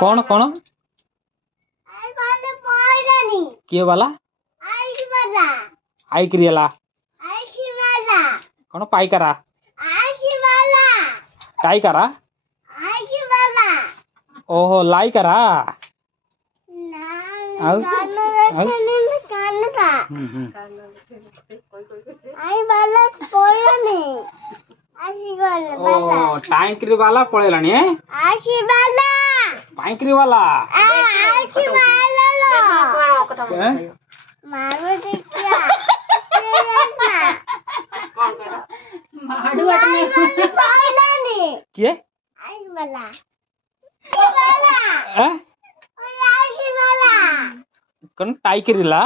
कौन कौन किए वाला आईक्रियला कौन पाइकरा काई करा ओहो लाई करा टाइंक्री वाला पड़ेलानी पाइंक्री वाला किए कौन टाइक्रीला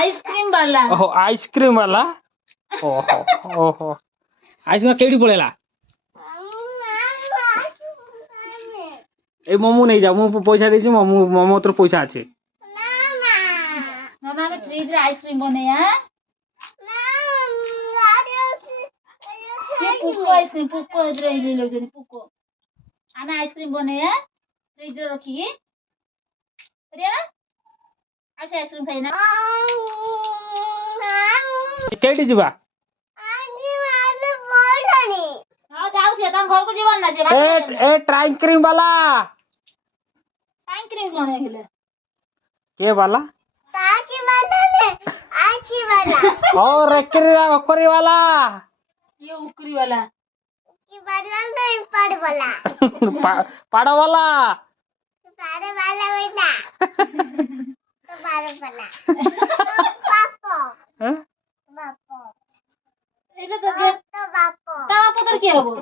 आइसक्रीम वाला ओहो आइसक्रीम वाला ओहो ओहो आइसक्रीम केडी पड़ेला ए मोमो नहीं जा मु पैसा देछि मोमो तो पैसा আছে ना मैं फ्रिज रे आइसक्रीम बनेया ये पुको आइसक्रीम पुको रे ले लो जदी पुको आना आइसक्रीम बनेया फ्रिज रे रखी रिया ना अच्छा आइसक्रीम खाई ना केडी जीवा हां जाऊ छे ता घर को जीवन ना जे ए टाइंक्रीम वाला आइसक्रीम कोन हेले के वाला ताकि वाला ने आखी वाला और रेकरी ओकरी वाला ये उकरी वाला की वाला नहीं पड़ वाला पाड़ा वाला सारे वाला बेटा तो बारे वाला पापा हैं बापा एले तो बापा तो बापा तर के हबो